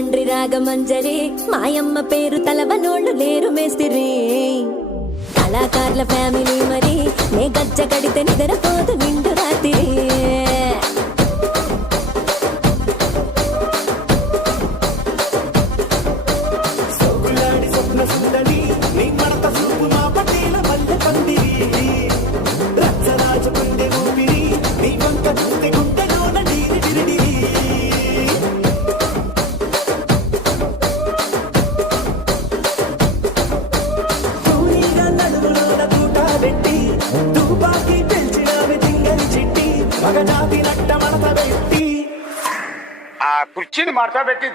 తండ్రి రాగమంజరి మాయమ్మ పేరు తలవనోళ్ళు లేరు మేస్తిరి కళాకారుల ఫ్యామిలీ మరి నే గజ్జ కడితే నిద్రపోదు నిండు రాత్రి ఆ కుర్చీని మార్చబెట్టి